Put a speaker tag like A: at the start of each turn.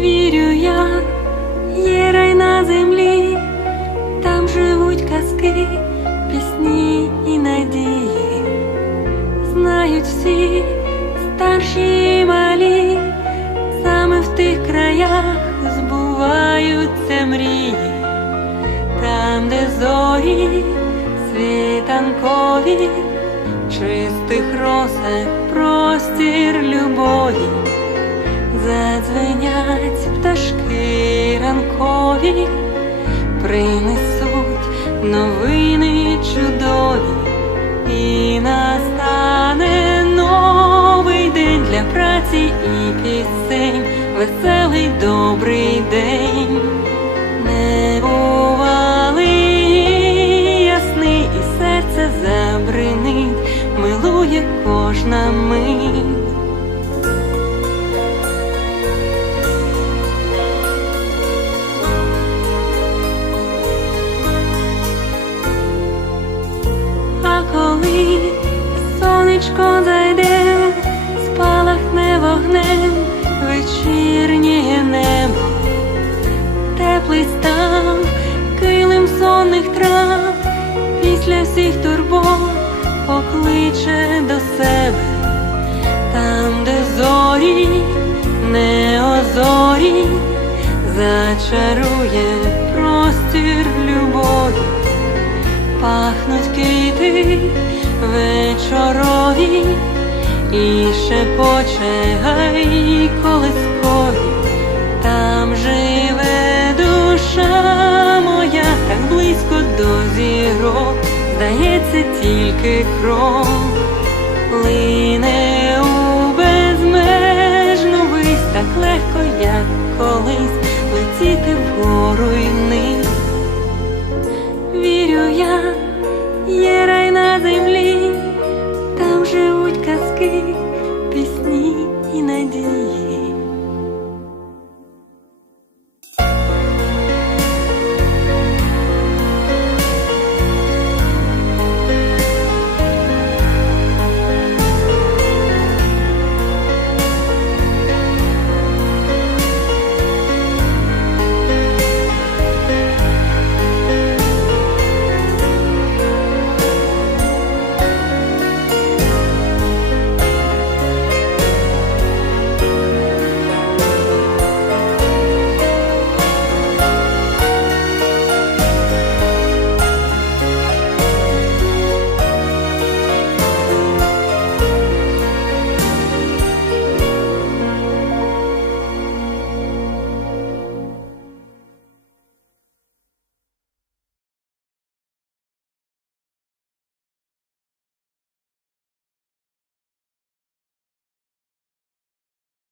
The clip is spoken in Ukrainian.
A: вірю я, є рай на землі, там живуть казки, пісні і надії, знають всі старші і малі, саме в тих краях збуваються мрії, там, де зорі світанкові, чистих росах простір любові. Задзвеня ранкові, принесуть новини чудові, і настане новий день для праці і пісень, веселий добрий день. Сонечко зайде, спалахне вогнем вечірнє небо, теплий став килим сонних трав, після всіх турбот покличе до себе, там, де зорі, не озорі, зачарує простір любові. Пахнуть квіти і шепоче гай колискові, там живе душа моя, так близько до зірок, здається, тільки крок лине у безмежну вись, так легко, як колись летіти вгору й вниз. inédit.